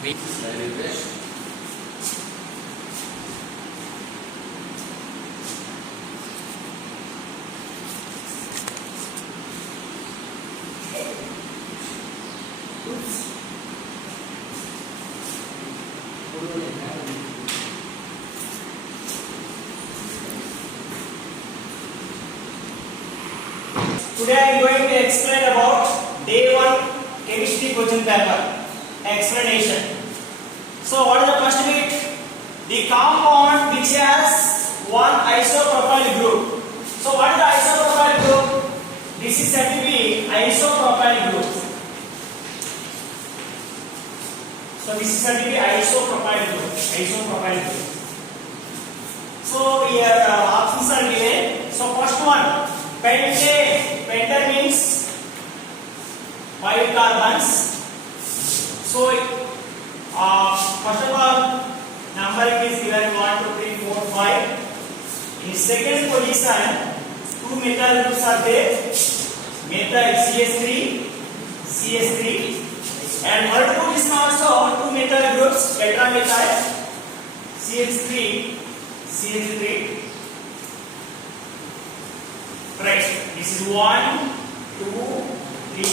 Today I am going to explain about day 1 chemistry question paper explanation. So what is the first bit? The compound which has one isopropyl group. So what is the isopropyl group? This is said to be isopropyl group. So this is said to be isopropyl group. Isopropyl group. So here options are given. So first one, pentane. Pentane means 5 carbons. So first of all, numbering is given 1, 2, 3, 4, 5. In second position, 2 methyl groups are there. Methyl CH3, CH3. And third position also 2 methyl groups, tetramethyl CH3, CH3. Right. This is 1, 2, 3,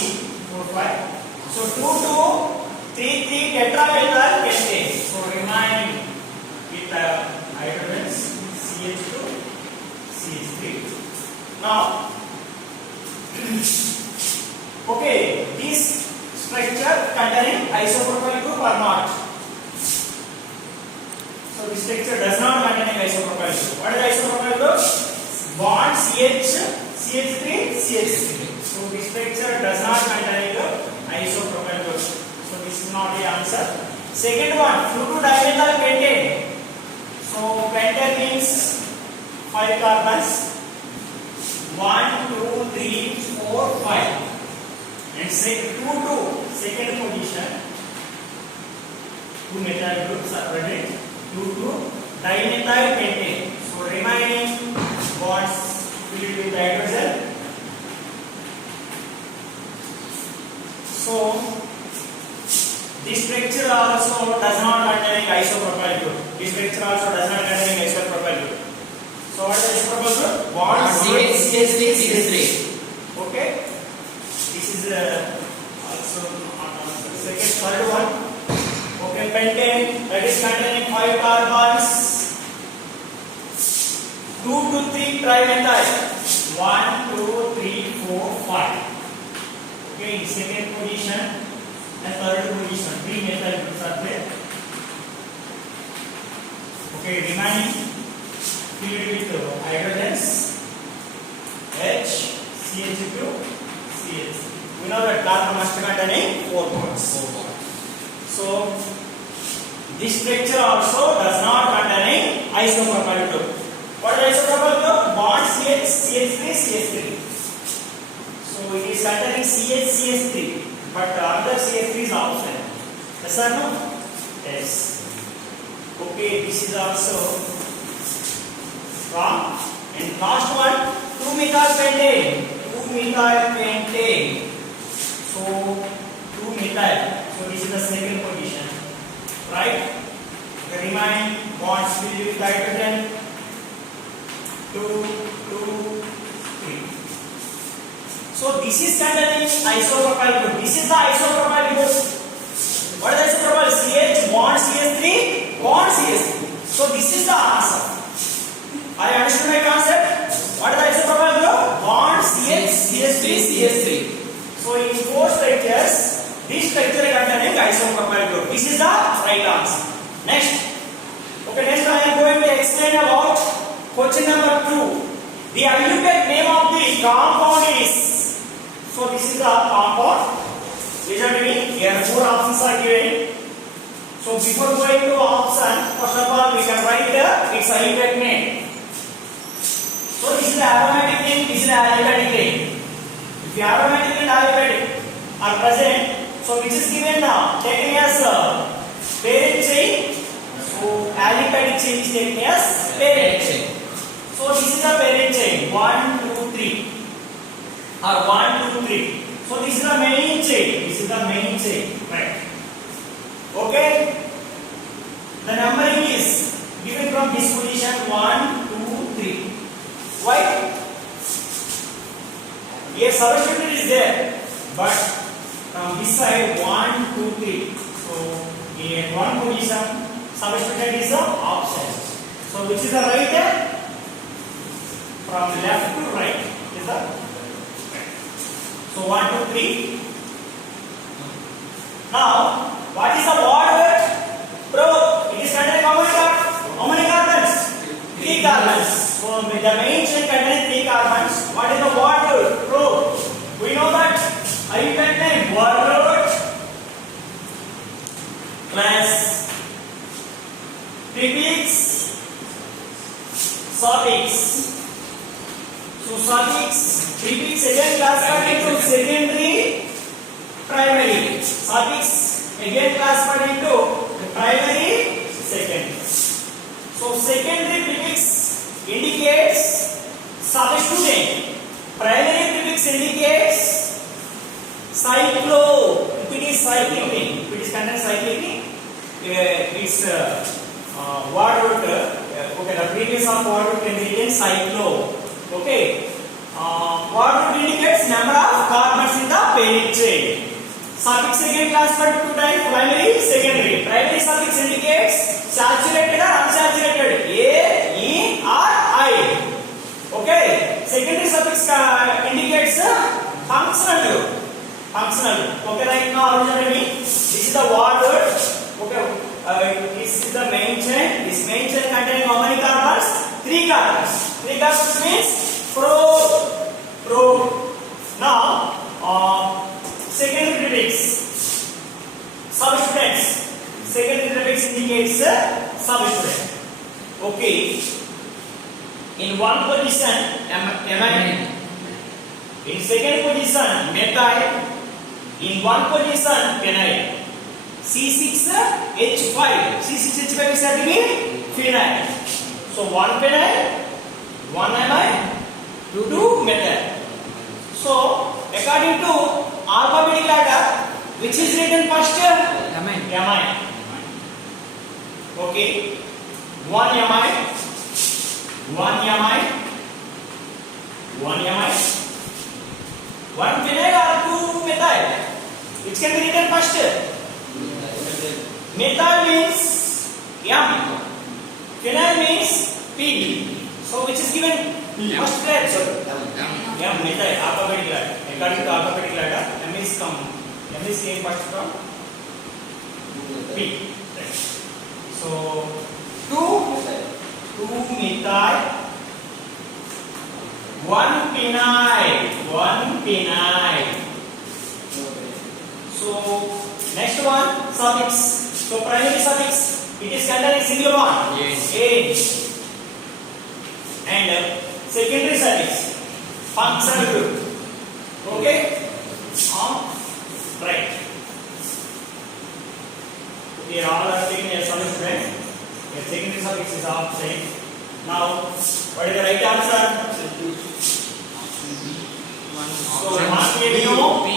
4, 5. So 2, 2, 3, 3 tetramethyl pentane. So remain with hydrogens CH2, CH3. Now, okay, this structure containing isopropyl group or not? So this structure does not contain isopropyl group. What is isopropyl group? Bond CH3, CH3. So this structure does not contain isopropyl group. So this is not the answer. Second one, fluorodimethyl pentane. So pentane means 5 carbons. 1, 2, 3, 4, 5. And 2, 2, second position. 2 methyl groups are present. 2, 2, dimethyl pentane. So remaining bonds filled with hydrogen. So this structure also does not contain isopropyl group. This structure also does not contain isopropyl group. So what is isopropyl group? Bond CH3, CH3. Okay. This is also second, third one. Okay, pentane that is containing 5 carbons. 2 to 3 trimethyl. 1, 2, 3, 4, 5. Okay, second position and third position. 3 methyl groups are there. Okay, remaining filled with hydrogens. H, CH2, CH. We know that carbon must contain 4 bonds. So this structure also does not contain isopropyl group. What is isopropyl group? Bond CH3, CH3. So it is containing CH3, but other CH3 is optional. Yes or no? Yes. Okay, this is also wrong. And last one, 2 methyl pentane. 2 methyl pentane. So 2 methyl. So this is the second position, right? The remaining bonds filled with hydrogen. 2, 2, 3. So this is containing isopropyl group. This is the isopropyl group. What is isopropyl? CH bond CH3 bond CH3. So this is the answer. Are you understood my concept? What is the isopropyl group? Bond CH CH3 CH3. So in 4 structures, this structure containing isopropyl group. This is the right answer. Next. Okay, next I am going to explain about question number 2. The IUPAC name of the compound is. So this is the compound. Listen to me. Here 4 options are given. So before going to option, first of all we can write its IUPAC name. So this is the aromatic ring. This is the aliphatic ring. If the aromatic and aliphatic are present, so which is given now? Taken as parent chain. So aliphatic chain is taken as parent chain. So this is the parent chain. 1, 2, 3. Or 1, 2, 3. So this is the main chain. This is the main chain. Right. Okay. position 1, 2, 3. Why? A substitute is there, but from this side 1, 2, 3. So in one position, substitute is the option. So which is the right? From left to right is the. So 1, 2, 3. Now, what is the word? Pro. It is containing how many carbons? 3 carbons. So the main chain contains 3 carbons. What is the word? Pro. We know that. I can name word plus prefix suffix. So suffix, prefix again classified into secondary, primary. Suffix again classified into primary, secondary. So secondary prefix indicates substituting. Primary prefix indicates cyclo. If it is cyclic, if it is contained cyclic, its word root. Okay, the previous of word root can be written cyclo. Okay, word root indicates number of carbons in the parent chain. Suffix again classified to type primary, secondary. Primary suffix indicates saturated or unsaturated. A, E, or I. Okay. Secondary suffix indicates functional group. Functional. Okay, right now, this is the word root. Okay, this is the main chain. This main chain containing how many carbons? 3 carbons. 3 carbons means pro. Now, secondary prefix substituents. Secondary prefix indicates substituent. Okay. In one position, amine. In second position, methyl. In one position, phenyl. C6H5. C6H5 is said to be phenyl. So one phenyl, one amine, two methyl. So according to alphabetical order, which is written first? Amine. Okay. One amine, one phenyl or two methyl. Which can be written first? Methyl means M. Phenyl means P. So which is given first place? M, methyl, alphabetical order. According to alphabetical order, M is came first from P. Right. So 2 methyl, 1 phenyl. So next one, suffix. So primary suffix, it is containing single bond. Yes. And secondary suffix, functional group. Okay. Right. Here all are taken as substituent. The secondary suffix is opposite. Now, what is the right answer? So 1 amino.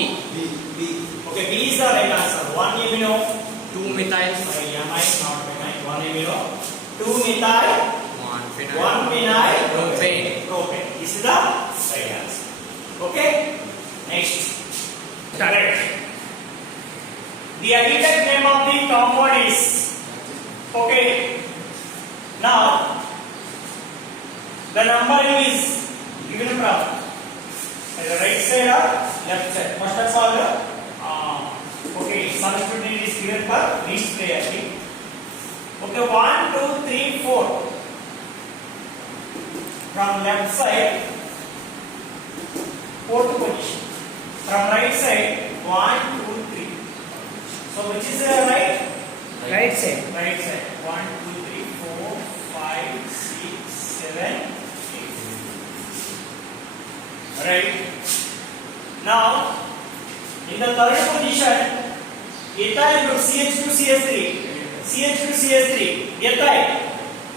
Okay, B is the right answer. 1 amino. 2 methyl. Sorry, amine, not phenyl. 1 amino. 2 methyl. 1 phenyl. Propane. This is the right answer. Okay. Next. Correct. The additive name of the compound is. Okay. Now, the number is given from the right side or left side. First of all, okay, substitute is given for least priority. Okay, 1, 2, 3, 4. From left side, 4th position. From right side, 1, 2, 3. So which is the right? Right side. Right side. 1, 2, 3, 4, 5, 6, 7, 8. Right. Now, in the third position, ethyl group CH2CH3. CH2CH3. Ethyl.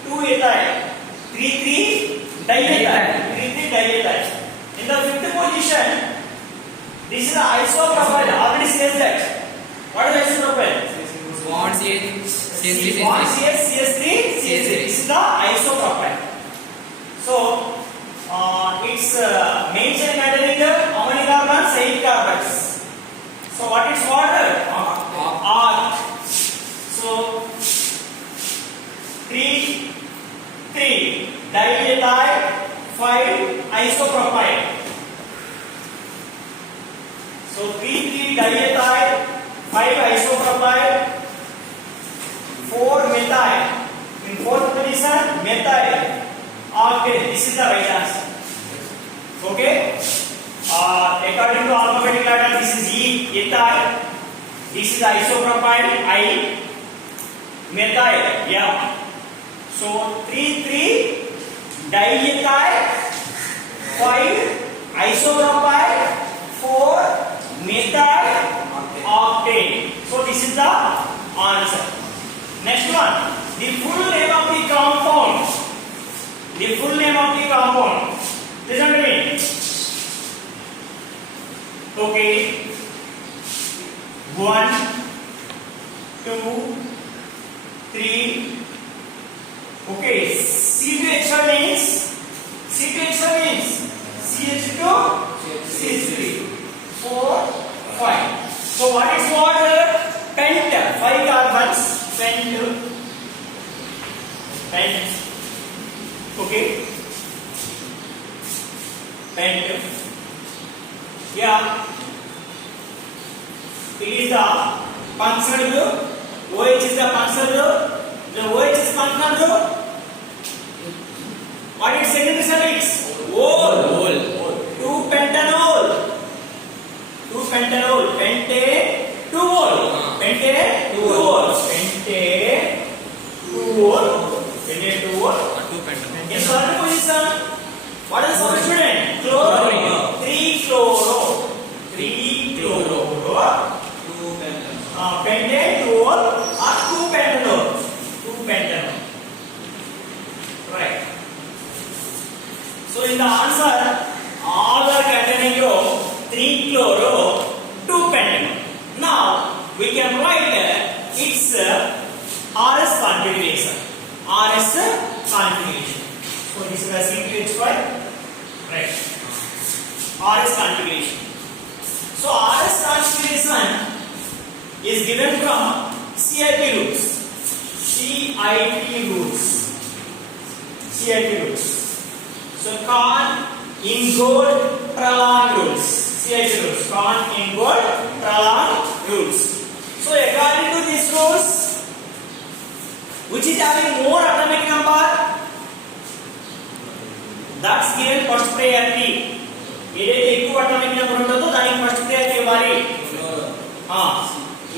2 ethyl. 3 diethyl. 3 diethyl. In the fifth position, this is the isopropyl. Already says that. What is isopropyl? Bond CH, CH3, Bond CH, CH3, CH3. This is the isopropyl. So its main chain containing how many carbons? 8 carbons. So what is water? R. So 3 dimethyl 5 isopropyl. So 3 dimethyl 5 isopropyl 4 methyl. In fourth position methyl. Okay, this is the right answer. Okay. According to alphabetical order, this is E, ethyl. This is isopropyl, I. Methyl, M. So 3 dimethyl 5 isopropyl 4 methyl octane. So this is the answer. Next one, the full name of the compound. The full name of the compound. Listen to me. Okay. 1, 2, 3. Okay. C2H4 means CH2, CH3, 4, 5. So what is water? Pent. 5 carbons. Pent. Okay. Pent. Yeah. It is the functional group. OH is the functional group. The OH is functional group. What is secondary suffix? Ol. 2 pentanol. 2 pentanol. Pente 2-ol. Pente 2-ol. Pente 2-ol. Pente 2-ol. In third position, what is our student? Chloro. 3 chloro. 3 chloro. Pente 2-ol or 2 pentanol. 2 pentanol. Right. So in the answer, all are containing 3 chloro, 2 pentanol. Now we can write its RS configuration. RS configuration. So this is the CH5. Right. RS configuration. So RS configuration is given from CIP roots. CIP roots. So Kahn, Ingold, Pralan rules. CIP roots. Kahn, Ingold, Pralan rules. So according to these rules, which is having more atomic number, that's given first priority. ఏదైతే ఎక్కువ atomic number ఉంటుందో దానికి first priority ఇవ్వాలి.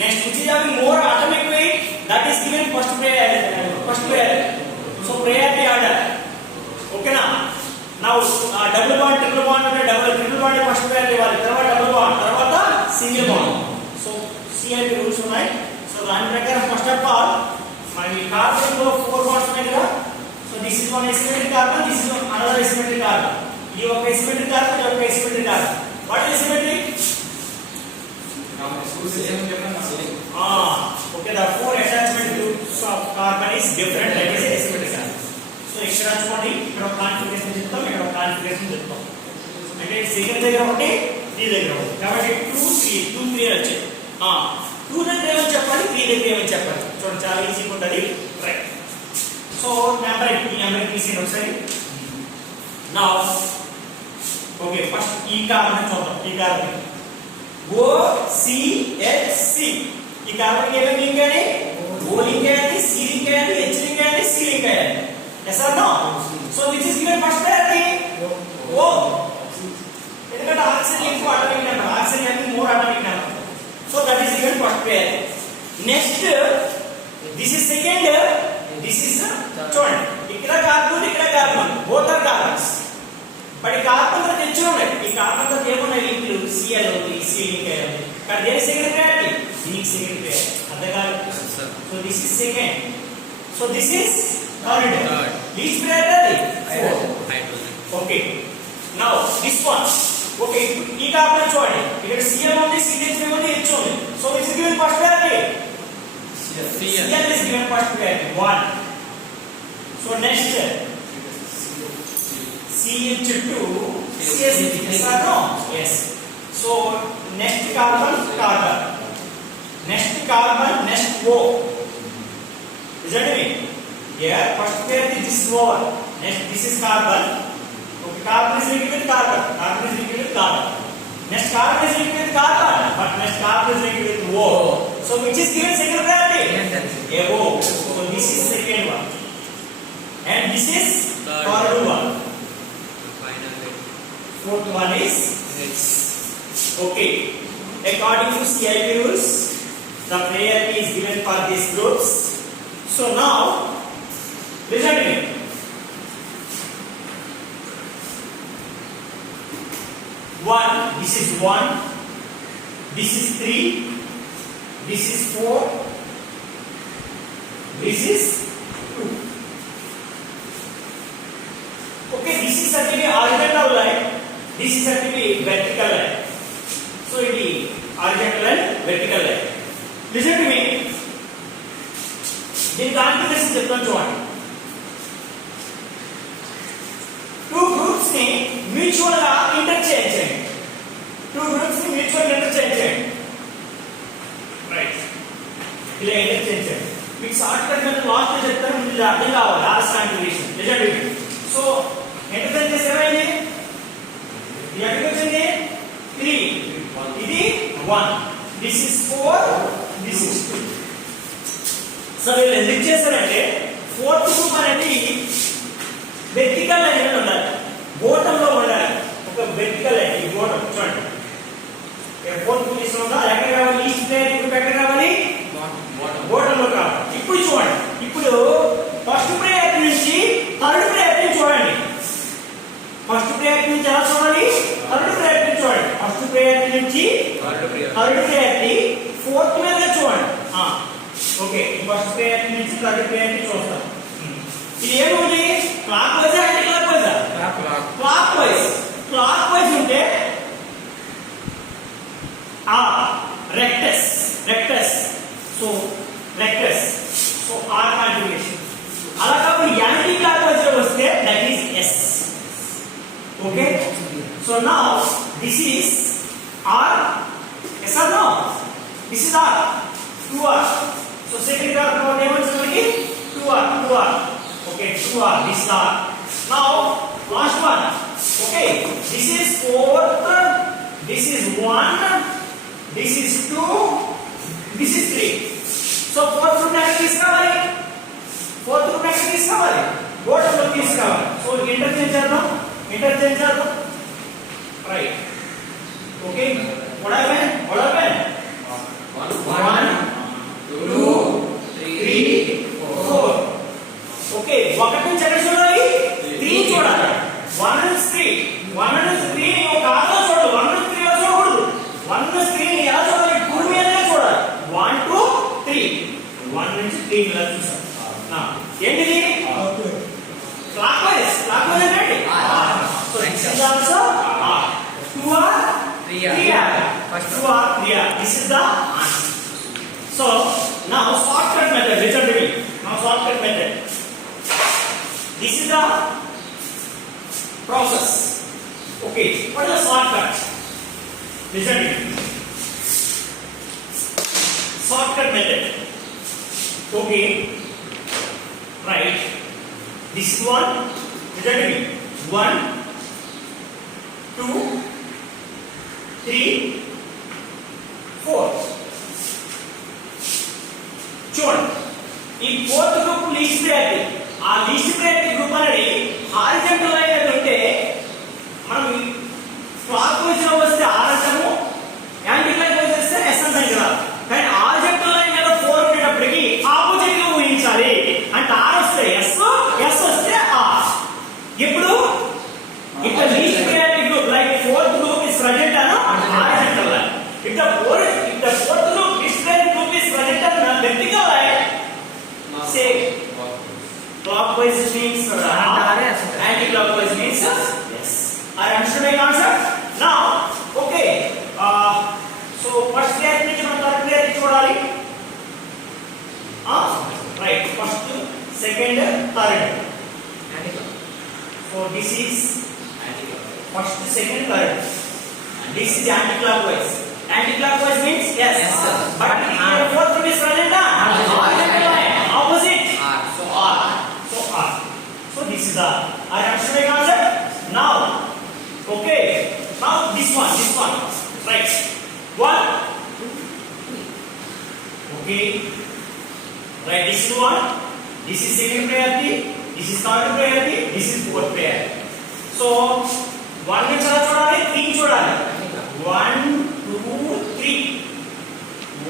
Next, which is having more atomic weight, that is given first priority. So priority order. Okay na? Now double bond, triple bond అంటే triple bond first priority ఇవ్వాలి. తర్వాత double bond, తర్వాత single bond. So CIP rules ఉన్నాయి. So దాని ప్రకారం first of all మరి carbon లో 4 bonds ఉన్నాయి కదా. So this is one asymmetric carbon, this is another asymmetric carbon. ఇది ఒక asymmetric carbon, ఇది ఒక asymmetric carbon. What is asymmetric? Okay, the 4 attachment groups of carbon is different, that is asymmetric carbon. So ఇక్కడ చూడండి, ఇక్కడ ఒక configuration చెప్తాం, ఇక్కడ ఒక కాన్ఫిగరేషన్ చెప్తాం. అంటే సెకండ్ దగ్గర ఒకటి, 3 దగ్గర ఒకటి. కాబట్టి 2 3 వచ్చాయి. 2 దగ్గర ఏమని చెప్పాలి, 3 దగ్గర ఏమని చెప్పాలి. చూడండి చాలా ఈజీగా ఉంటుంది. రైట్. సో నెంబరింగ్ తీసేయండి ఒకసారి. నౌ ఓకే, ఫస్ట్ ఈ కార్బన్ చూద్దాం. ఈ కార్బన్ OCH. ఈ కార్బన్ ఏమేమి లింక్ అయ్యాయి? O లింక్ అయ్యింది, C లింక్ అయ్యింది, H లింక్ అయ్యింది, C లింక్ అయ్యింది. Yes or no? So which is given first priority? O. ఎందుకంటే ఆక్సిజన్ ఎక్కువ atomic number, oxygen having more atomic number. So that is given first priority. Next, this is second, this is చూడండి. ఇక్కడ carbon, ఇక్కడ carbon, both are carbons. But ఈ carbon తో తెచ్చి ఉన్నాయి. ఈ కార్బన్ తో ఏమున్నాయి లింకులు? Cl ఉంది, C లింక్ అయ్యింది. కానీ దేని సెకండ్ priority? దీనికి సెకండ్ priority. అర్థం కాదు. So this is second. So this is third. Which priority? Hydrogen. Okay. Now this one. Okay. ఈ కార్బన్ చూడండి. ఇక్కడ Cl ఉంది, CH3 ఉంది, H ఉంది. So which is given first priority? Cl is given first priority. 1. So next C చుట్టూ CS yes or no? Yes. So next carbon, next carbon, next O. Isn't it? Here first pair is this one. Next this is carbon. Okay, carbon is linked with carbon. Carbon is linked with carbon. Next carbon is linked with carbon, but next carbon is linked with O. So which is given second priority? O. So this is second one. And this is third one. Fourth one is okay. According to CIP rules, the priority is given for these groups. So now, listen to me. One. This is 1. This is 3. This is 4. This is 2. Okay, this is said to be horizontal line. This is said to be vertical line. So it is horizontal and vertical line. Listen to me. దీని configuration చెప్తాను చూడండి. Two groups ని mutual గా interchange చేయండి. Right, ఇలా interchange చేయండి. మీకు short cut method last చెప్తాను, మీకు అర్థం కావాలి last configuration. Result so interchange చేస్తే ఏమైంది? ఇది ఎక్కడికి వచ్చింది? 3. ఇది 1. This is 4. This is 2. So వీళ్ళు ఎందుకు చేశారంటే ఫోర్త్ గ్రూప్ అనేది వెర్టికల్ లైన్ ఉండాలి, బోటమ్ లో ఉండాలి. ఒక వెర్టికల్ లైన్ ఈ బోటమ్ చూడండి. ఫోర్త్ గ్రూప్ తీసుకుందా ఎక్కడ రావాలి? ఈస్ట్ ప్లేయర్ గ్రూప్ ఎక్కడ రావాలి? బోటమ్ లో కావాలి. ఇప్పుడు చూడండి, ఇప్పుడు ఫస్ట్ ప్లేయర్ నుంచి థర్డ్ ప్లేయర్ ని చూడండి. ఫస్ట్ ప్లేయర్ నుంచి ఎలా చూడాలి? థర్డ్ ప్లేయర్ ని చూడండి. ఫస్ట్ ప్లేయర్ నుంచి థర్డ్ ప్లేయర్ ని ఫోర్త్ మీద చూడండి. ఓకే, ఫస్ట్ ప్లేయర్ నుంచి థర్డ్ ప్లేయర్ ని చూస్తాం. ఇది ఏముంది? క్లాక్ వైజ్ అంటే clockwise clockwise clockwise ఉంటే rectus so rectus so R contribution. అలా కాకుండా యాంటీ క్లాక్ వైజ్ లో వస్తే that is S. Okay, so now this is R. S R no? This is R 2r. So second carbon what happens మనకి 2r. Okay, 2r. This is r. Now last one. Okay, this is 4th, this is 1, this is 2, this is 3. So fourth group next తీసుకోవాలి. Bottom లో తీసుకోవాలి. So interchange చేద్దాం. Right. Okay, what happened? 1 2 3 4. Okay, ఒకటి నుంచి ఎక్కడ చూడాలి? 3 చూడాలి. 1 నుంచి 3 ఒక ఆర్డర్ చూడాలి. 1 నుంచి 3 చూడకూడదు. 1 నుంచి 3 ని ఎలా చూడాలి? గుడి మీదనే చూడాలి. 1 2 3. 1 నుంచి 3 ఇలా చూసాం. ఏంటిది? క్లాక్ వైజ్ అంటే so this is also r. 2r 3r. First 2r 3r. This is the answer. So now shortcut method. Listen to me. Now shortcut method. This is the process. Okay, what is the shortcut? Listen to me. Shortcut method. Okay, right. This is one. Listen to me. 1 2 3 4. చూడండి, ఈ fourth group least priority. ఆ least priority group అనేది horizontal line అయితే ఉంటే మనం clock wise లో వస్తే are అంటాము, యాంటీ క్లాక్ వైజ్ వస్తే ఎస్ అంటాం కదా. కానీ హారిజంటల్ లైన్ మీద 4 ఉండేటప్పటికి ఆపోజిట్ గా ఊహించాలి. అంటే ఆర్ వస్తే ఎస్ వస్తే ఆర్. ఇప్పుడు ఇక్కడ least priority group like fourth group is present on horizontal line. If the fourth group least priority group is present on vertical line, say clockwise means anti-clockwise means yes. I understood my concept now. Okay, so first layer నుంచి మనం third layer చూడాలి. Right, first second third So this is first, second, third. This is anti-clockwise. Anti-clockwise means yes. Yes, sir. But here fourth root is present. Opposite. So R. So R. So this is R. Are you understanding concept? Now, okay. Now this one. Right. 1. Okay. Right. This is 1. This is second priority. This is third priority. This is fourth priority. So 1 में चला छोड़ा है, 3 छोड़ा है. 1, 2, 3.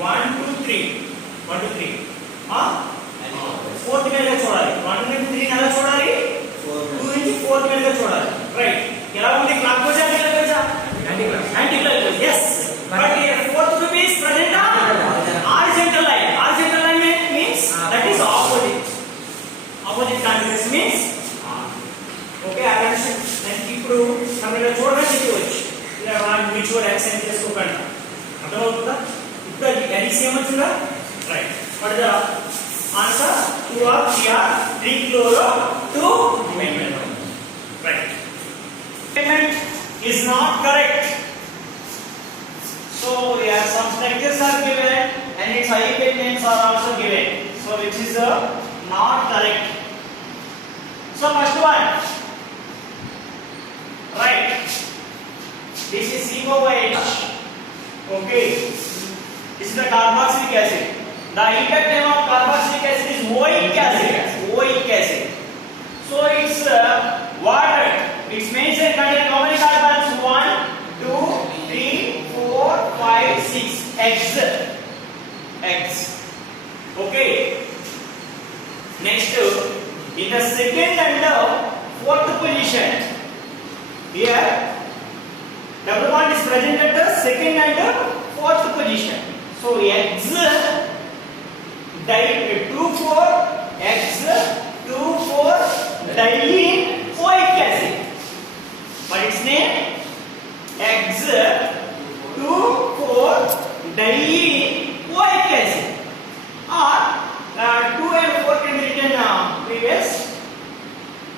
1, 2, 3. 1, 2, 3. हाँ? Fourth में लगा छोड़ा है. 1 में 3 लगा छोड़ा है. 2 में fourth में लगा छोड़ा है. Right. क्या वो देख क्लॉक को जा के लगा जा. Anti-clockwise. Yes. But here fourth group is present on horizontal line. Horizontal line means that is opposite. Opposite configuration means okay. I understand. Then ఇప్పుడు మనం ఇలా చూడడానికి చెప్పవచ్చు. ఇలా మనం మ్యూచువల్ యాక్సెంట్ చేసుకోకండి. అర్థమవుతుందా? ఇప్పుడు అది సేమ్ వచ్చిందా? Right. What is the answer? 2 of Cr 3 chloro 2 methyl. Right. Statement is not correct. So here some structures are given and its eigenvalues are also given. So which is not correct. So first one. Right. This is COOH. Okay. This is the carboxylic acid. The exact name of carboxylic acid is oic acid. Oic acid. So it's water. Its main chain contains how many carbons? 1, 2, 3, 4, 5, 6. X. Okay. Next, in the second and fourth position. Here, double bond is present at the second and fourth position. So X 2,4 X 2,4 dilenoic acid. What its name? X 2,4 dilenoic acid. Or 2 and 4 can be written previous.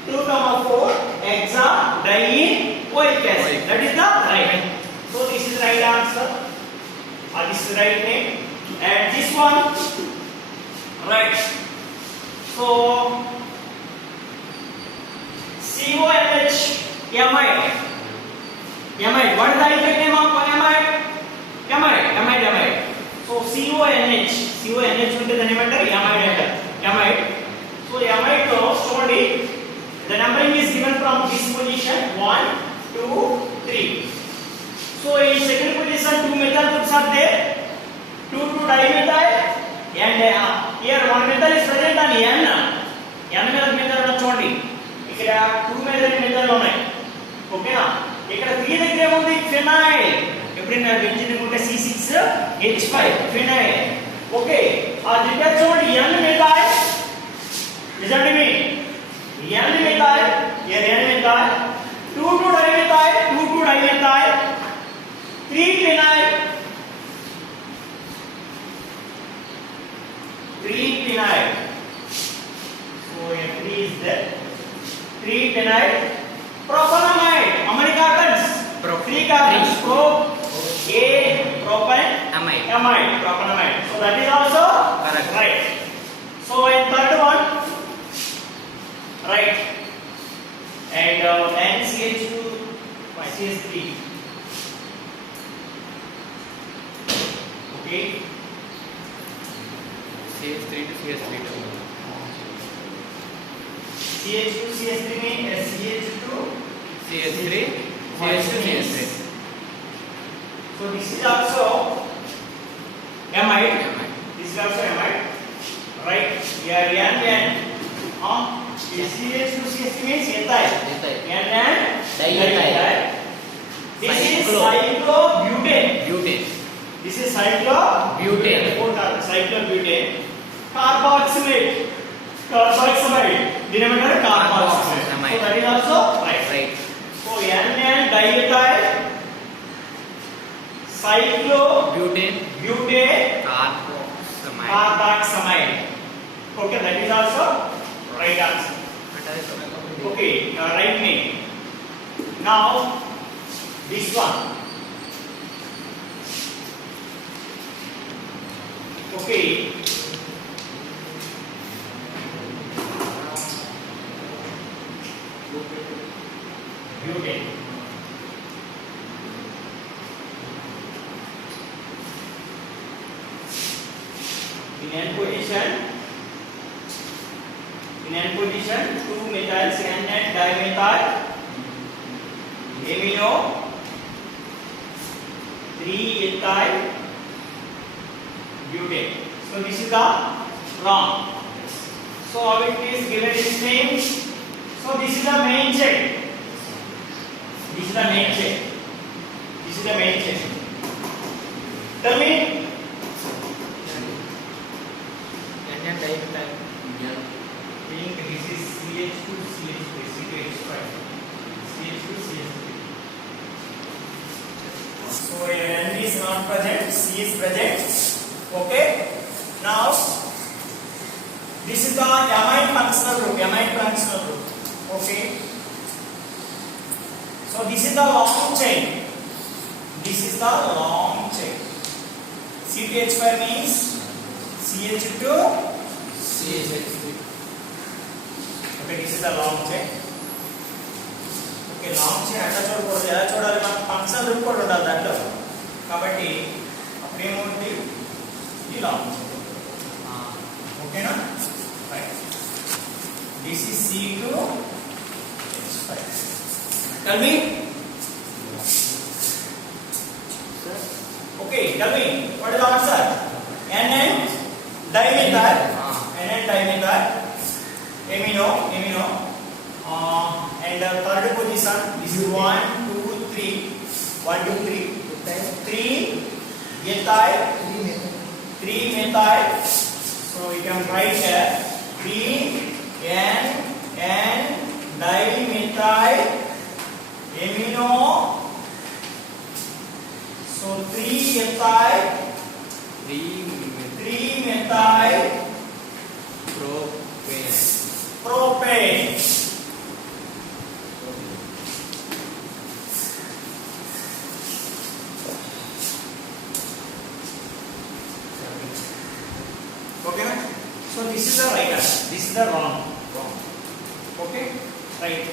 2,4 hexadilenoic acid. That is the right. So this is right answer. This is right name. And this one, right. So CONH amide. Amide. What is the exact name of amide? Amide. So CONH. CONH ఉంటే దాని ఏమంటారు? Amide. So amide లో చూడండి. The numbering is given from this position 1, 2, 3. So in second position 2 methyl groups are there, 2 dimethyl, and here 1 methyl is present on N. N methyl ఉన్న చూడండి. ఇక్కడ 2 methyl ఉన్నాయి. ఓకేనా? ఇక్కడ 3 దగ్గర ఏముంది? ఫినైల్. ఎప్పుడైనా బెంజీన్ ఉంటే C6H5 ఫినైల్. ఓకే. ఆ దగ్గర చూడండి N methyl. Listen to me. N methyl, here N methyl, 2 dimethyl, 2 dimethyl, 3 phenyl, 3 phenyl. So here 3 is there. 3 phenyl, propanamide. How many carbons? 3 carbons. Pro, A, propan, amide, propanamide. So that is also correct. Right. So in third one. Right. And NCH2 CH3. Okay. CH3 to CH3 to CH2 CH3 means CH2 CH3 CH2 CH3. So this is also amide. This is also amide. Right. Here N. CH2 CH3 means ethyl. And diethyl. This is cyclobutane. This is cyclobutane. Cyclobutane. Carboxylate. Denominator carboxylate. So that is also right. So N diethyl. Cyclobutane. Carboxamide. Okay, that is also right answer. Okay, right name. Now this one. Okay. Butane. In n position, 2 methyls and dimethyl amino, 3 ethyl butane. So this is the wrong. So how it is given its name? So this is the main chain. This is the main chain. This is the main chain. Tell me. And dimethyl. Think this is CH2 CH3 CH5 CH2 CH3. So N is not present, C is present. Okay. Now this is the amine functional group. Okay. So this is the long chain. CH5 means CH2 CH3. Okay, this is the long chain. Okay, long chain అట్లా చూడకూడదు, ఎలా చూడాలి? మనకు function group కూడా ఉండాలి దాంట్లో. కాబట్టి అప్పుడు ఏమవుతుంది? ఈ లాంగ్ chain. ఓకేనా? Right. This is C2H5. Tell me. Okay, tell me. What is the answer? NN dimethyl. Amino. And third position, this is 1, 2, 3. 3 ethyl, 3 methyl. So we can write here 3N dimethyl amino. So 3 ethyl, 3 methyl propane. Okay, so this is the right answer. This is the wrong. Okay, right.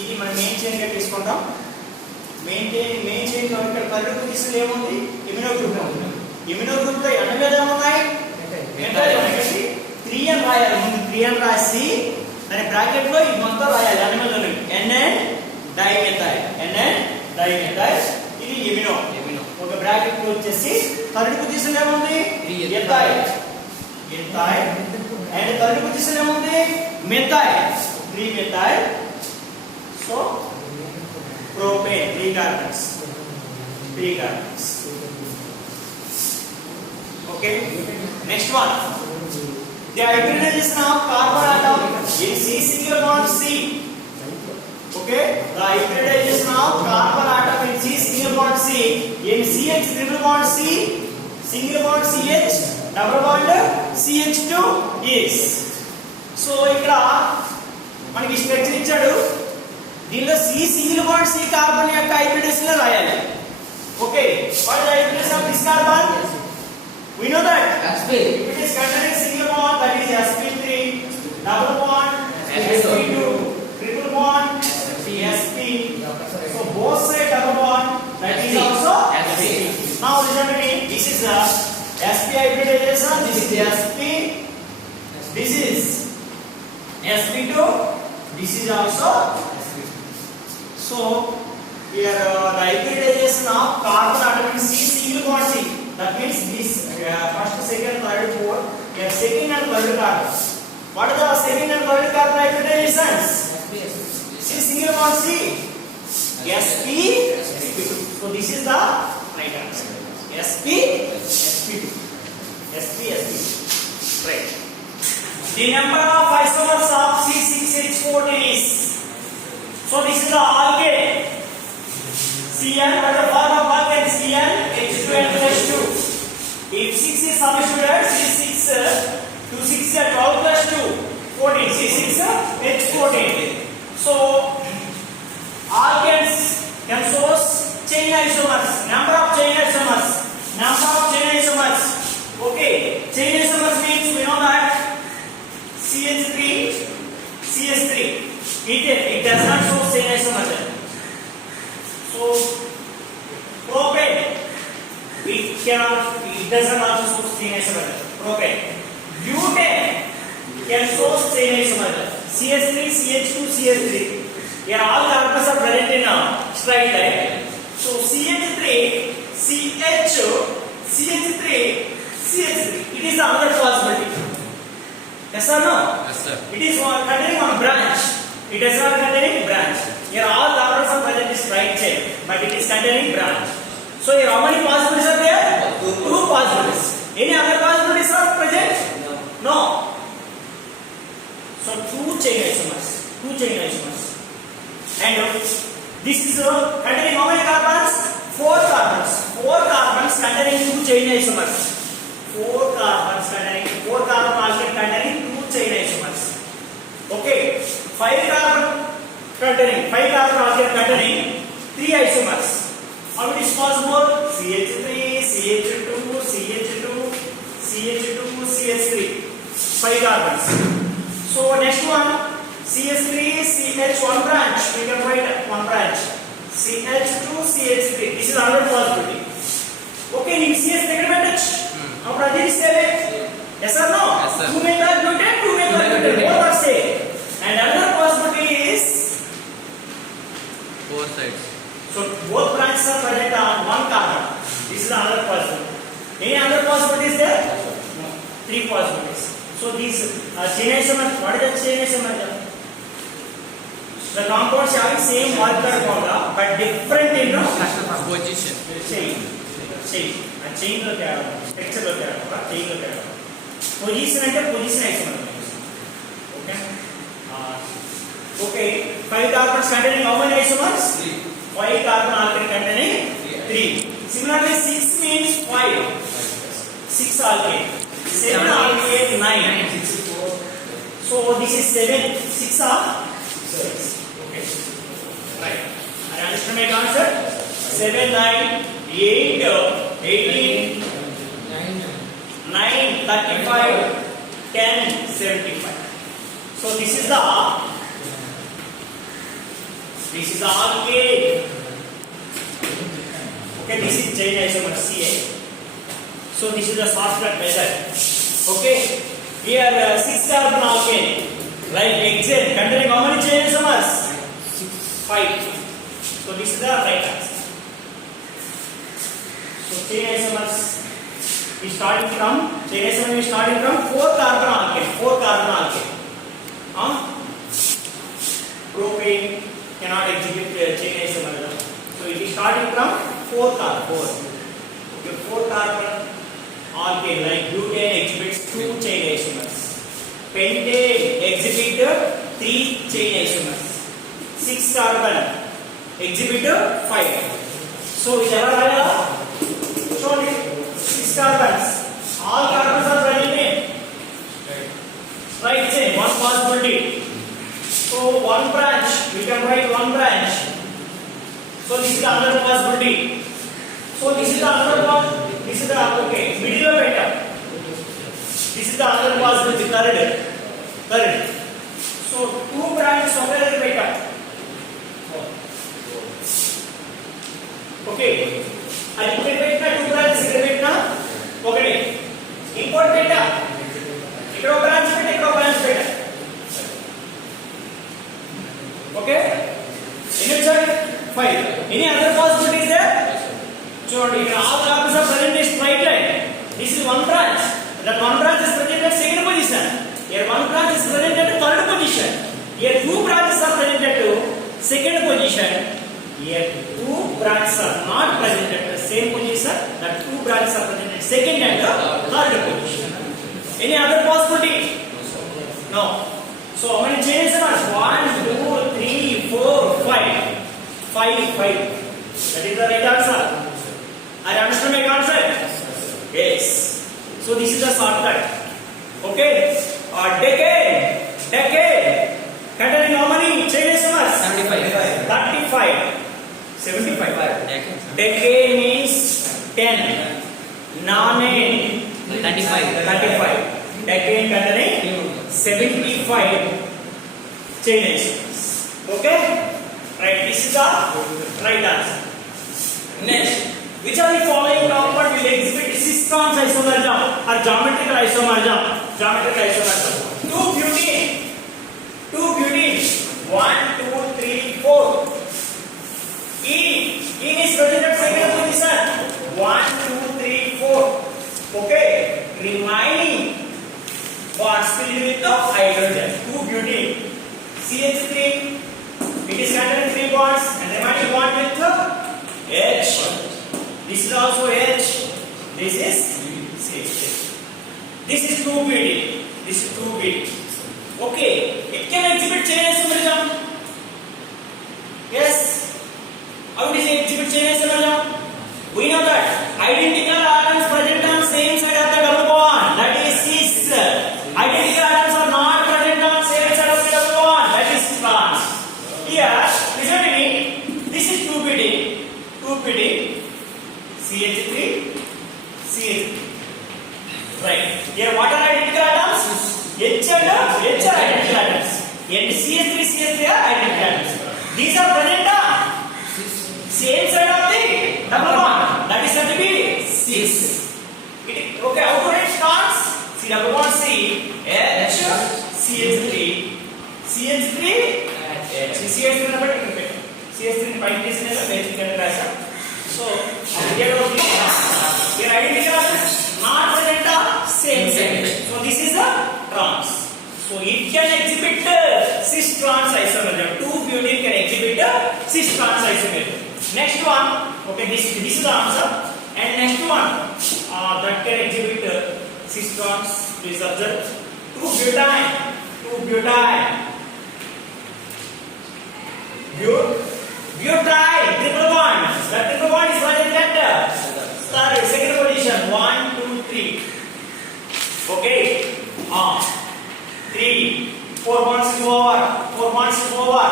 ఇది మన main chain గా తీసుకుందాం. Main chain లో ఇక్కడ third position ఏముంది? Immuno group ఉంది. Immuno group లో ఎన్ని మీద ఉన్నాయి? ఎంటర్ ఉన్నాయి. 3n రాయాలి. ముందు 3n రాసి దాని బ్రాకెట్ లో ఈ మొత్తం రాయాలి. అన్ని మీద ఉన్నాయి. NN dimethyl. ఇది ఇమ్యూనో. ఒక బ్రాకెట్ లో వచ్చేసి థర్డ్ పొజిషన్ ఏముంది? ethyl. అండ్ థర్డ్ పొజిషన్ ఏముంది? methyl. 3 methyl. So propane, 3 carbons. Okay, next one. The hybridization of carbon atom in C single bond C. Okay, the hybridization of carbon atom in C single bond C in CH triple bond C, single bond CH, double bond CH2 is. So ఇక్కడ మనకి structure ఇచ్చాడు. దీనిలో C single bond C carbon యొక్క hybridisation రాయాలి. Okay, what is the hybridization of this carbon? We know that if it is containing single bond, that is sp3, double bond sp2, triple bond sp. So both side double bond, that is also sp. Now listen to me. This is the sp hybridization. This is sp. This is sp2. This is also sp. So here the hybridization of carbon atom in C single bond C. That means this first, second, third, fourth. Here second and third carbon. What are the second and third carbon hybridizations? C single bond C. sp sp2. So this is the right answer. sp sp2. sp sp2. Right. The number of isomers of C6H14 is. So this is the alkane. Cn, what is the form of alkane? Cn H2n+2. If 6 is substituted, C6 2 6 is 12+2. 14. C6 H14. So alkanes can source chain isomers. Number of chain isomers. Number of chain isomers. Okay. Chain isomers means we know that CH3, CH3. It does not source chain isomers. So propane. It does not also source chain isomers. Propane. Butane can source chain isomers. CH3, CH2, CH3. Here all carbons are present in a straight line. So CH3, CH, CH3, CH3. It is another possibility. Yes or no? Yes, sir. It is containing one branch. It is not containing branch. Here all carbons are present in straight chain, but it is containing branch. So here how many possibilities are there? Two possibilities. Any other possibilities are present? No. So two chain isomers. And this is containing how many carbons? 4 carbons. 4 carbons containing two chain isomers. 4 carbons containing 4 carbon molecule containing two chain isomers. Okay. 5 carbon molecule containing 3 isomers. How it is possible? CH3, CH2, CH2, CH2, CH3. 5 carbons. So next one. CH3, CH, one branch. We can write one branch. CH2, CH3. This is another possibility. Okay, in CH segment. Now, Rajesh is saying yes or no? Yes, sir. 2 methyl butane, 2 methyl butane. Both are same. And another possibility is 4 sides. so both branches are present on one carbon. This is another possibility. Any other possibility is there? No. 3 possibilities. So these chain isomers. What is the chain isomer? The compounds having same molecular formula but different in Position. chain. And chain lo tera texture lo tera chain lo tera position ante position isomer. Okay. 5 carbons containing how many isomers? 3. 5 carbon alkane containing 3. Similarly 6 means 5. 6 alkane. 7 alkane 9. So this is 7. 6 are 6. Right. Are you understand my concept? 7, 9, 8, 18, 9, 35, 10, 75. So this is the alkane. Okay, this is chain isomer CA. So this is the shortcut method. Okay, here 6 carbon alkane, like hexane containing how many chain isomers? 5. So this is the right answer. So chain isomers is starting from 4 carbon alkane. 4 carbon alkane. Propane cannot exhibit chain isomer. So it is starting from 4 carbon. Okay, 4 carbon alkane like butane exhibits 2 chain isomers. Pentane exhibit 3 chain isomers. 6 carbon exhibit 5. So is ever shown it 6 carbons. All carbons are present in right chain. One possibility. So one branch, we can write one branch. So this is the another possibility. So this is the another one. This is the okay. Middle of it. This is the another possibility. Third. So 2 branches somewhere is better. Okay. I ఇక్కడ పెట్టిన 2 branches ఇక్కడ పెట్టిన ఒకటి. ఇంకోటి పెట్టా. ఇక్కడ ఒక branch పెట్టా, ఇక్కడ ఒక బ్రాంచ్ పెట్టా. Okay? Any check? 5. Any other possibilities there? చూడండి ఇక్కడ all carbons are present in straight line. This is one branch. That one branch is present at second position. Here one branch is present at third position. Here 2 branches are present at second position. Here 2 branches are not present at the same position. That 2 branches are present at second and third position. Any other possibility? No. So how many chains are? 1, 2, 3, 4, 5. 5. That is the right answer. Are you understand my concept? Yes. So this is the shortcut. Okay. Decane. Decade containing how many chain isomers? 75. 35. 75. Decade. Decade means 10. Nane 35. Decade containing 75 chain isomers. Okay? Right. This is the right answer. Next, which of the following compound will exhibit cis-trans isomerism or geometrical isomerism? Geometrical isomerism. Two butene. 1, 2, 3, 4. Ene is presented second position. 1, 2, 3, 4. Okay. Remaining bonds filled with the hydrogen. Two butene. CH3. It is containing 3 bonds and remaining bond with the H. This is also H. This is CH. This is 2BD. This is 2BD. Okay. It can exhibit chain isomerism. Yes. How does it exhibit chain isomerism? We know that identical atoms present on same side of the double bond. That is cis. Identical atoms are not present on same side of the double bond. That is trans. Here, listen to me. This is 2BD. 2BD. CH3. CH3. Right. Here, what are identical atoms? H and H are identical atoms. And CH3, CH3 are identical atoms. These are present on same side of the double bond. That is said to be cis. Okay, how to write trans? See double bond C. H. CH3. CH3. H. CH3 number CH3 5 business H can write. So here identical atoms not present on same side. So this is a trans. So it can exhibit cis trans isomerism. 2-butene can exhibit cis trans isomerism. Next one, okay, this is the answer. And next one that can exhibit cis trans. Please observe. 2-butane. 2-butane. Butyl triple bond. The triple bond is present at second position. 1, 2, 3. Okay. 3. 4 bonds to over. 4 bonds to over.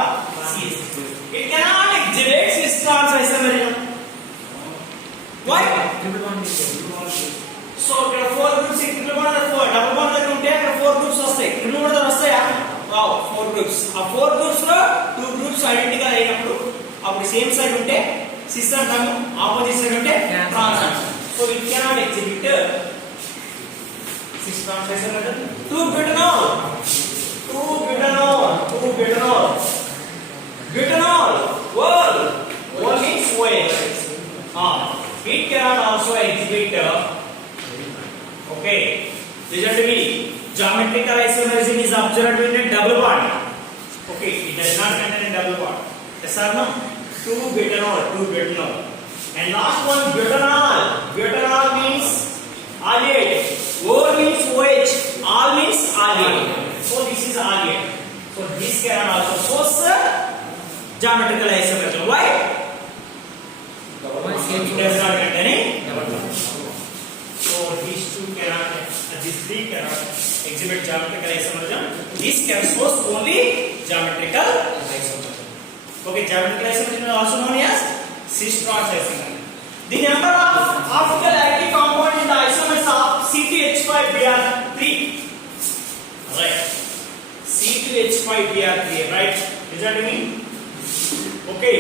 It cannot exhibit cis trans isomerism. Why? So there are 4 groups. Triple bond are 4. Double bond are 4 groups. Vastayi. Triple bond are vastayi. Wow, 4 groups. A 4 groups lo 2 groups identical అయినప్పుడు అప్పుడు same side ఉంటే cis అంటాము, opposite side ఉంటే trans అంటాము. So it cannot exhibit cis trans isomerism. 2-butanol. 2-butanol. 2-butanol. Butanol. Wol means OH. It cannot also exhibit. Okay. Listen to me. Geometrical isomerism is observed in a double bond. Okay, it does not contain a double bond. Yes or no? 2-butanol, 2-butanol. And last one, butanol. Butanol means aldehyde. O means OH. All means aldehyde. So this is aldehyde. So this can also shows geometrical isomerism. Why? It does not contain a double bond. So these two cannot, these three cannot exhibit geometrical isomerism. This can show only geometrical isomerism. Okay, geometrical isomerism is also known as cis trans isomerism. The number of optical active compound in the isomers of C2H5Br3. Right. C2H5Br3. Right. Listen to me. Okay.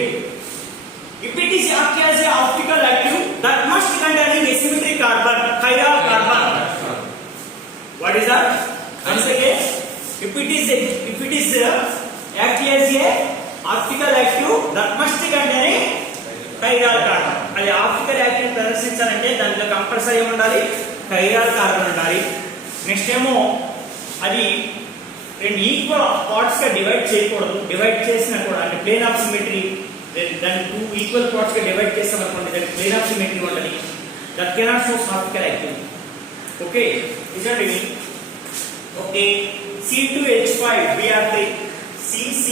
If it is active as an optical active, that must contain asymmetric carbon, chiral carbon. What is that? Once again, if it is active as a optical active, that must contain chiral carbon. అది optical active ప్రదర్శించాలంటే దాంట్లో compulsory ఉండాలి, chiral carbon ఉండాలి. Next ఏమో అది రెండు equal parts గా divide చేయకూడదు. Divide చేసినా కూడా అంటే ప్లేన్ ఆఫ్ సిమెట్రీ, దాన్ని 2 ఈక్వల్ పార్ట్స్ గా డివైడ్ చేస్తాం అనుకోండి, దానికి ప్లేన్ ఆఫ్ సిమెట్రీ ఉండాలి. That cannot shows optical active. Okay, listen to me. Okay, C2H5Br3 CC.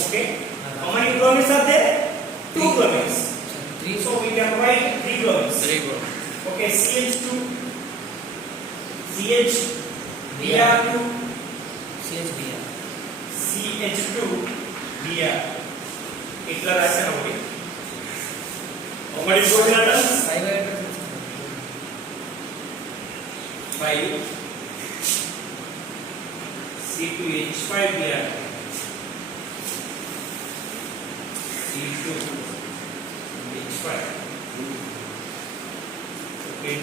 Okay, how many bromines are there? 2 bromines. So we can write 3 bromines. Okay, CH2 CH Br2 CHBr. CH2 Br ఇట్లా రాశాను ఒకటి ఒకటి చూడండి 5 C2H5Br C2H5 okay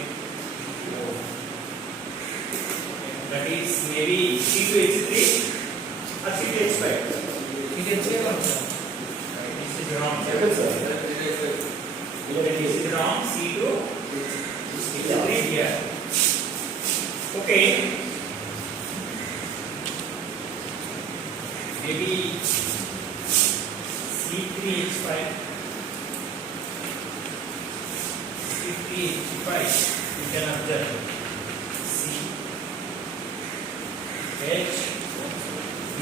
that is maybe C2H3 or C2H5 CHBr कौन सा? this is wrong this is wrong C2H3Br okay maybe C3H5 C3H5 you can observe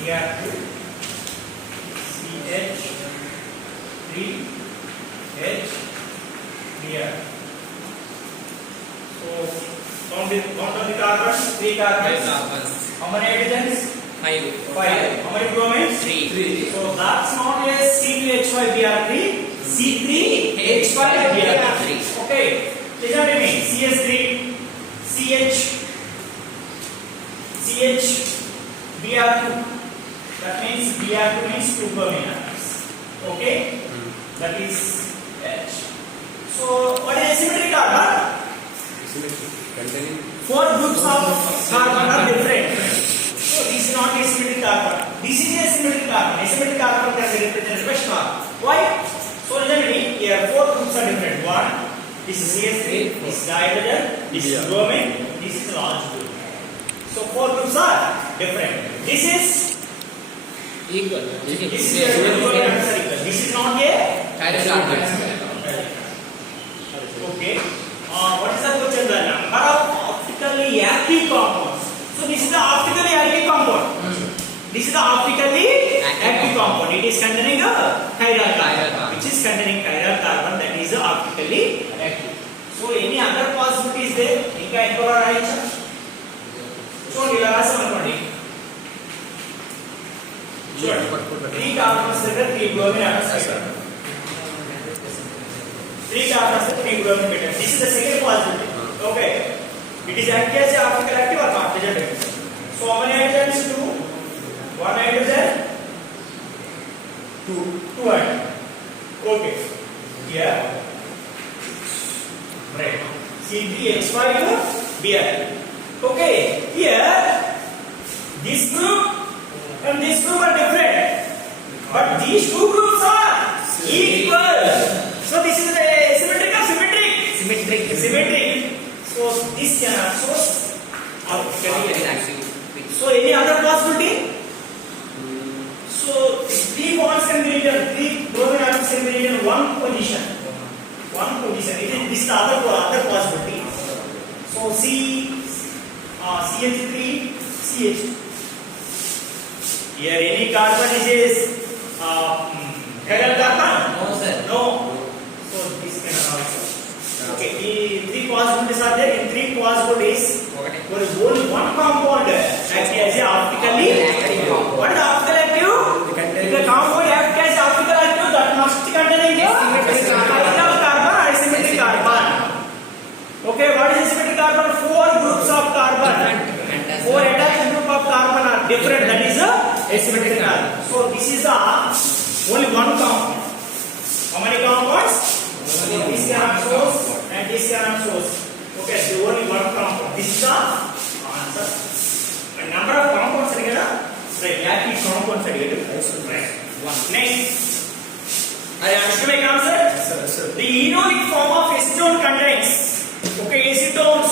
CHBr2 CH3HBr so count the carbons 3 carbons how many hydrogens 5. 5 how many bromines 3. so that's not a C2H5Br3 C3H5Br3 okay listen to me CS3 CHBr2 that means Br2 means 2 bromine atoms okay that is H so what is asymmetric carbon containing 4 groups of carbon are different so this is not asymmetric carbon this is asymmetric carbon can be represented by star why so listen to me here 4 groups are different one this is CH3 this is hydrogen this is bromine this is large group so 4 groups are different this is Equal. this is this is not a Hydrocarbon. okay what is the question the number of optically active compounds so this is the optically active compound this is the optically active compound it is containing a chiral carbon which is containing chiral carbon that is optically active so any other possibility is there ఇంకా ఎక్కువ రాయొచ్చా చూడండి ఇలా రాసాం అనుకోండి చూడండి 3 carbons దగ్గర 3 bromine atoms పెట్టారు 3 carbons దగ్గర 3 బ్రోమిన్ పెట్టారు this is the second possibility okay it is active as optical active or not doesn't matter so how many hydrogens 2 1 hydrogen 2 hydrogen okay here right C3H5Br okay here this group and this group are different but these two groups are equal so this is the symmetric or symmetric symmetric so this cannot show optically active so any other possibility so 3 bonds can be written 3 bromine atoms can be written in one position it is this the other possibility so CH3 CH here any carbon is chiral carbon No sir. no so this cannot also okay the 3 possibilities are there in 3 possibilities there is only one compound acting as a optically Active compound. what is optical active if the compound acts as optical active that must contain a chiral carbon or asymmetric carbon okay what is asymmetric carbon 4 groups of carbon 4 attached group of carbon are different that is a asymmetric carbon so this is the only one compound how many compounds this cannot shows and this cannot shows okay so only one compound this is the answer and number of compounds are here right active compounds are here right one next I understand my concept the enolic form of acetone contains okay acetones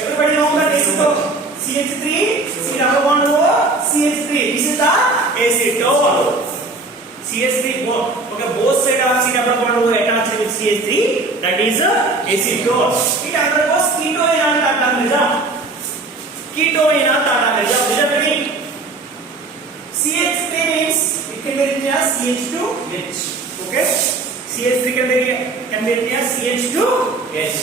everybody know that acetone CH3 C double bond O CH3 this is the acetone CH3 okay both side of C double bond O attached with CH3 that is acetone it undergoes ketoenol resulting CH3 means it can be written as CH2H okay CH3 can be written as CH2H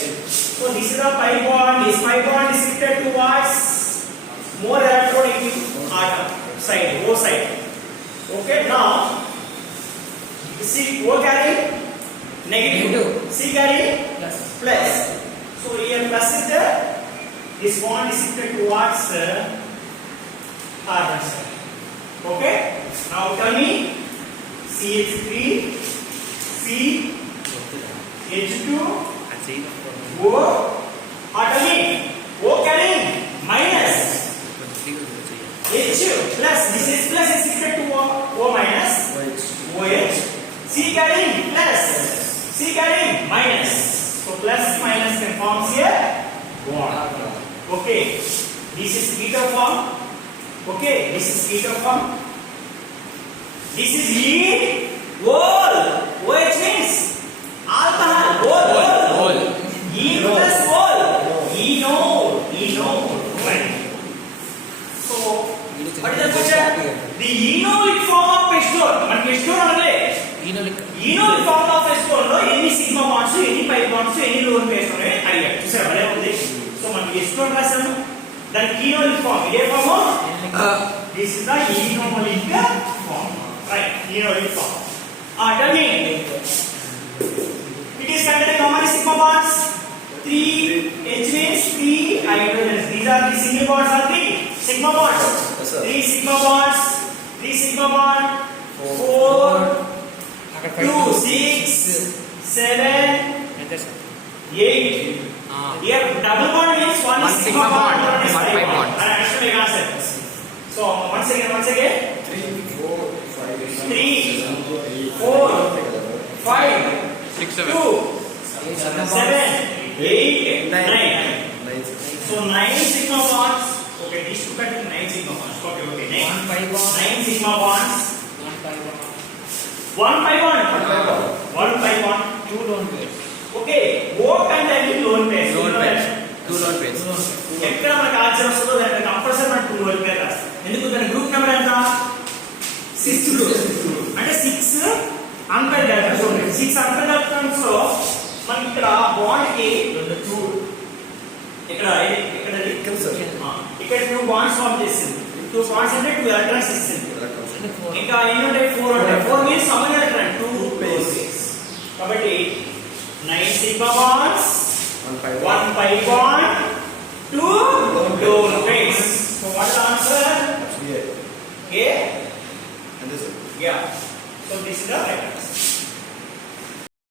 so this is a pi bond this pi bond is shifted towards side, O side. Okay, now C O carry negative, C carry plus. So here plus is there. This bond is shifted towards carbon side. Okay. Now tell me CH3, C, H2, O. Tell me O carrying minus. H plus, this is plus is shifted to O minus, OH. C carrying plus, C carrying minus. So plus minus can form here bond. Okay, this is ketone form. Okay, this is ketone form. This is lead whole. OH means alcohol. Whole. E plus whole. Enol. Right. So what is the question? The enolic form of acetone. Man acetone anale. Enolic form of acetone lo any sigma bonds, any pi bonds, any lone pairs unnayi adigaru. Chusara bale undi. So man acetone rasamu. Then enolic form. Ide form. This is the enolic form. Right. Enolic form. Tell me. It is containing how many sigma bonds? 3. H means 3 hydrogens. These are the single bonds or 3 sigma bonds. 3 sigma bonds. 3 sigma bond. 4, 2, 6, 7, 8. Here double bond means one is sigma bond, one is pi bond. Actually, answer. So once again. 3, 4, 5, 6, 2, 7, 8, 9. So 9 sigma bonds. Okay, these two contain 9 sigma bonds. Okay. 9 sigma bonds. 1 pi bond. 1 pi bond. 2 lone pairs. Okay, O containing lone pairs. 2 lone pairs. ఎక్కడ మనకు answer వస్తుందో దానికి compulsory మనం 2 lone pair రాస్తాం. ఎందుకు దాని group number ఎంత? 6 group. అంటే 6 అంకర్ కలుపుతాం. చూడండి 6 అంకర్ కలుపుతాంస్ లో మనకి ఇక్కడ బాండ్ కి 2 ఇక్కడ ఇక్కడ 2 బాండ్స్ ఫామ్ చేసింది. 2 బాండ్స్ అంటే 2 ఎలక్ట్రాన్స్ ఇస్తుంది. ఇంకా ఎన్ని ఉంటాయి? 4 ఉంటాయి. 4 means how many electrons? 2 pairs. కాబట్టి 9 sigma bonds, 1 pi bond, 2 lone pairs. So what is the answer? A. Yeah. So this is the right answer.